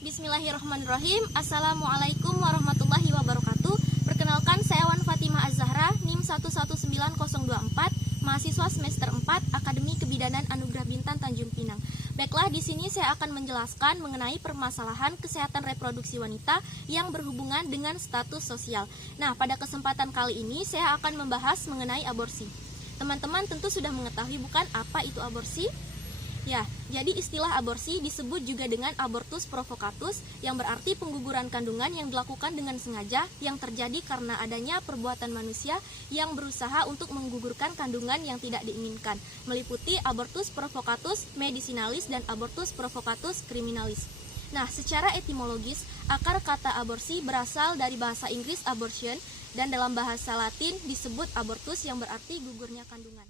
Bismillahirrahmanirrahim. Assalamualaikum warahmatullahi wabarakatuh. Perkenalkan, saya Wan Fatimah Az-Zahra, NIM 119024, mahasiswa semester 4, Akademi Kebidanan Anugerah Bintan Tanjung Pinang. Baiklah, di sini saya akan menjelaskan mengenai permasalahan kesehatan reproduksi wanita yang berhubungan dengan status sosial. Nah, pada kesempatan kali ini saya akan membahas mengenai aborsi. Teman-teman tentu sudah mengetahui bukan apa itu aborsi? Ya, jadi istilah aborsi disebut juga dengan abortus provocatus, yang berarti pengguguran kandungan yang dilakukan dengan sengaja yang terjadi karena adanya perbuatan manusia yang berusaha untuk menggugurkan kandungan yang tidak diinginkan, meliputi abortus provocatus medicinalis dan abortus provocatus criminalis. Nah, secara etimologis, akar kata aborsi berasal dari bahasa Inggris abortion, dan dalam bahasa Latin disebut abortus yang berarti gugurnya kandungan.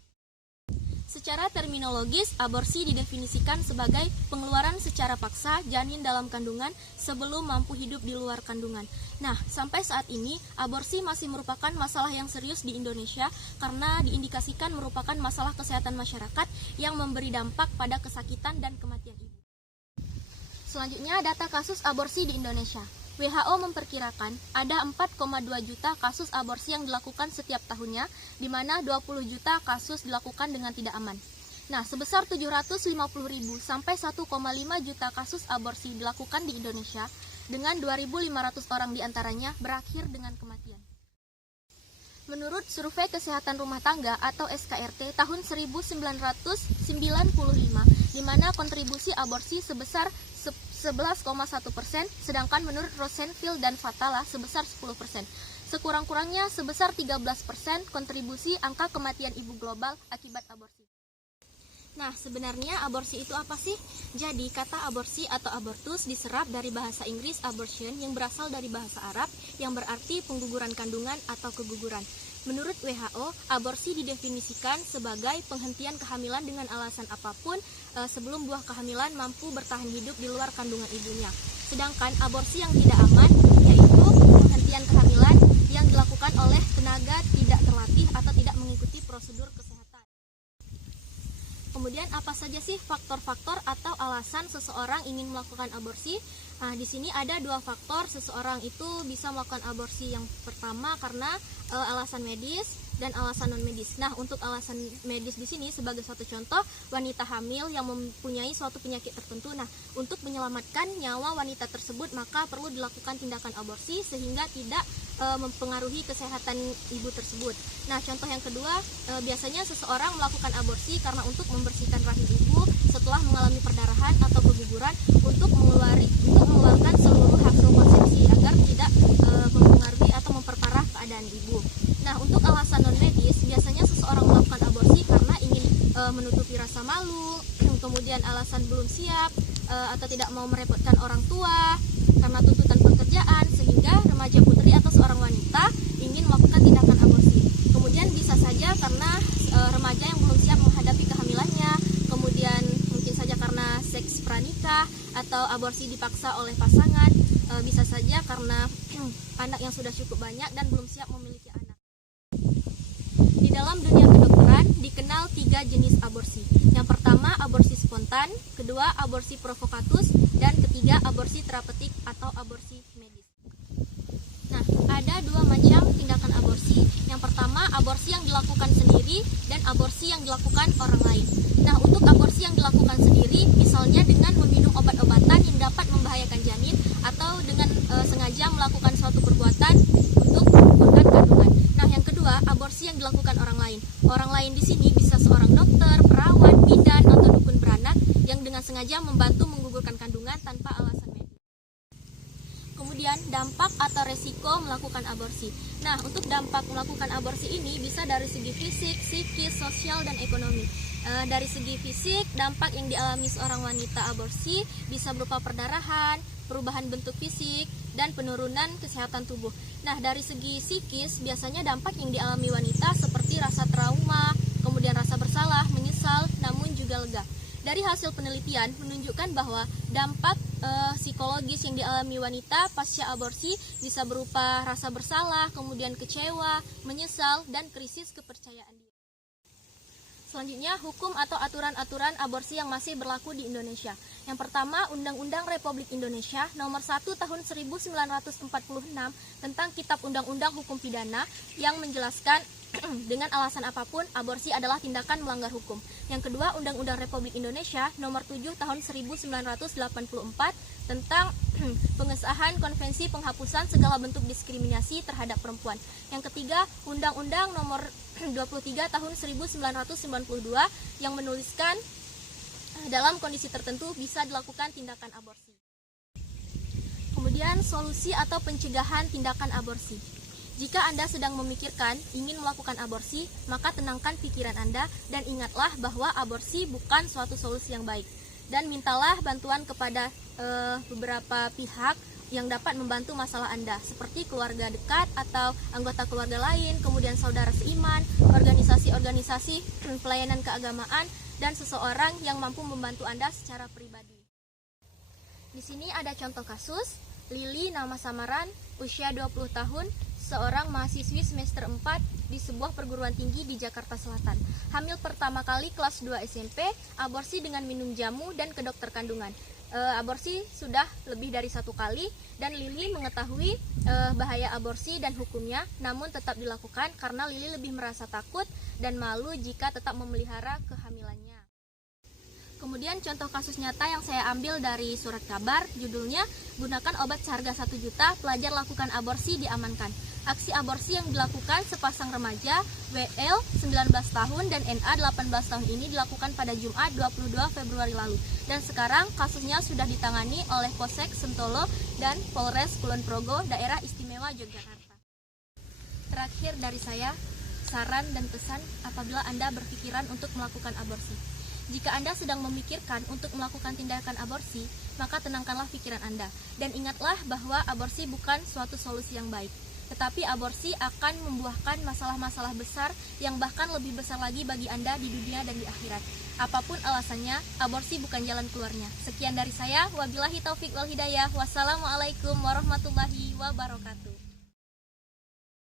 Secara terminologis, aborsi didefinisikan sebagai pengeluaran secara paksa janin dalam kandungan sebelum mampu hidup di luar kandungan. Nah, sampai saat ini, aborsi masih merupakan masalah yang serius di Indonesia karena diindikasikan merupakan masalah kesehatan masyarakat yang memberi dampak pada kesakitan dan kematian ibu. Selanjutnya, data kasus aborsi di Indonesia. WHO memperkirakan ada 4,2 juta kasus aborsi yang dilakukan setiap tahunnya, di mana 20 juta kasus dilakukan dengan tidak aman. Nah, sebesar 750.000 sampai 1,5 juta kasus aborsi dilakukan di Indonesia, dengan 2.500 orang diantaranya berakhir dengan kematian. Menurut Survei Kesehatan Rumah Tangga atau SKRT tahun 1995, di mana kontribusi aborsi sebesar 11,1%, sedangkan menurut Rosenfield dan Fatala sebesar 10%. Sekurang-kurangnya sebesar 13% kontribusi angka kematian ibu global akibat aborsi. Nah, sebenarnya aborsi itu apa sih? Jadi, kata aborsi atau abortus diserap dari bahasa Inggris abortion yang berasal dari bahasa Arab yang berarti pengguguran kandungan atau keguguran. Menurut WHO, aborsi didefinisikan sebagai penghentian kehamilan dengan alasan apapun sebelum buah kehamilan mampu bertahan hidup di luar kandungan ibunya. Sedangkan aborsi yang tidak aman yaitu penghentian kehamilan yang dilakukan oleh tenaga tidak terlatih atau tidak mengikuti prosedur kesehatan. Kemudian apa saja sih faktor-faktor atau alasan seseorang ingin melakukan aborsi? Nah, di sini ada dua faktor seseorang itu bisa melakukan aborsi. Yang pertama karena alasan medis dan alasan non medis. Nah, untuk alasan medis di sini sebagai suatu contoh wanita hamil yang mempunyai suatu penyakit tertentu. Nah, untuk menyelamatkan nyawa wanita tersebut maka perlu dilakukan tindakan aborsi sehingga tidak mempengaruhi kesehatan ibu tersebut. Nah, contoh yang kedua, biasanya seseorang melakukan aborsi karena untuk membersihkan rahim ibu setelah mengalami perdarahan atau keguguran untuk mengeluarkan seluruh hasil konsepsi agar tidak mempengaruhi atau memperparah keadaan ibu. Nah, untuk alasan non medis, biasanya seseorang melakukan aborsi karena ingin menutupi rasa malu, kemudian alasan belum siap atau tidak mau merepotkan orang tua karena tuntutan pekerjaan, sehingga remaja putri atau seorang wanita ingin melakukan tindakan aborsi. Kemudian bisa saja karena remaja yang belum siap menghadapi kehamilannya, kemudian mungkin saja karena seks pranikah atau aborsi dipaksa oleh pasangan, bisa saja karena anak yang sudah cukup banyak dan belum siap memiliki anak. Di dalam dunia kedokteran dikenal 3 jenis aborsi. Yang pertama aborsi spontan, kedua aborsi provokatus, dan ketiga aborsi terapeutik atau aborsi medis. Nah, ada 2 macam tindakan aborsi. Yang pertama aborsi yang dilakukan sendiri dan aborsi yang dilakukan orang lain. Nah, untuk aborsi yang dilakukan sendiri, misalnya dengan meminum obat-obatan yang dapat membahayakan janin atau dengan sengaja melakukan suatu perbuatan untuk menggugurkan kandungan. Nah, yang kedua, aborsi yang dilakukan orang lain. Orang lain di sini bisa seorang dokter, perawat, bidan, atau dukun beranak yang dengan sengaja membantu menggugurkan kandungan tanpa alasan medis. Kemudian, dampak atau resiko melakukan aborsi. Nah, untuk dampak melakukan aborsi ini bisa dari segi fisik, psikis, sosial, dan ekonomi. Dari segi fisik, dampak yang dialami seorang wanita aborsi bisa berupa perdarahan, perubahan bentuk fisik, dan penurunan kesehatan tubuh. Nah, dari segi psikis, biasanya dampak yang dialami wanita seperti rasa trauma, kemudian rasa bersalah, menyesal, namun juga lega. Dari hasil penelitian menunjukkan bahwa dampak psikologis yang dialami wanita pasca aborsi bisa berupa rasa bersalah, kemudian kecewa, menyesal, dan krisis kepercayaan diri. Selanjutnya, hukum atau aturan-aturan aborsi yang masih berlaku di Indonesia. Yang pertama, Undang-Undang Republik Indonesia Nomor 1 Tahun 1946 tentang Kitab Undang-Undang Hukum Pidana yang menjelaskan dengan alasan apapun aborsi adalah tindakan melanggar hukum. Yang kedua, Undang-Undang Republik Indonesia Nomor 7 Tahun 1984 tentang pengesahan Konvensi Penghapusan Segala Bentuk Diskriminasi Terhadap Perempuan. Yang ketiga, Undang-Undang Nomor 23 Tahun 1992 yang menuliskan dalam kondisi tertentu bisa dilakukan tindakan aborsi. Kemudian, solusi atau pencegahan tindakan aborsi. Jika Anda sedang memikirkan ingin melakukan aborsi, maka tenangkan pikiran Anda dan ingatlah bahwa aborsi bukan suatu solusi yang baik. Dan mintalah bantuan kepada beberapa pihak yang dapat membantu masalah Anda, seperti keluarga dekat atau anggota keluarga lain, kemudian saudara seiman, organisasi-organisasi pelayanan keagamaan, dan seseorang yang mampu membantu Anda secara pribadi. Di sini ada contoh kasus. Lili, nama samaran, usia 20 tahun, seorang mahasiswi semester 4 di sebuah perguruan tinggi di Jakarta Selatan. Hamil pertama kali kelas 2 SMP, aborsi dengan minum jamu dan ke dokter kandungan. Aborsi sudah lebih dari 1 kali dan Lili mengetahui bahaya aborsi dan hukumnya, namun tetap dilakukan karena Lili lebih merasa takut dan malu jika tetap memelihara kehamilannya. Kemudian contoh kasus nyata yang saya ambil dari surat kabar, judulnya "Gunakan obat seharga 1 juta, pelajar lakukan aborsi diamankan". Aksi aborsi yang dilakukan sepasang remaja, WL 19 tahun dan NA 18 tahun ini dilakukan pada Jumat 22 Februari lalu. Dan sekarang kasusnya sudah ditangani oleh Polsek Sentolo dan Polres Kulon Progo, Daerah Istimewa Yogyakarta. Terakhir dari saya, saran dan pesan apabila Anda berpikiran untuk melakukan aborsi. Jika Anda sedang memikirkan untuk melakukan tindakan aborsi, maka tenangkanlah pikiran Anda. Dan ingatlah bahwa aborsi bukan suatu solusi yang baik. Tetapi aborsi akan membuahkan masalah-masalah besar yang bahkan lebih besar lagi bagi Anda di dunia dan di akhirat. Apapun alasannya, aborsi bukan jalan keluarnya. Sekian dari saya, wabillahi taufik wal hidayah. Wassalamualaikum warahmatullahi wabarakatuh.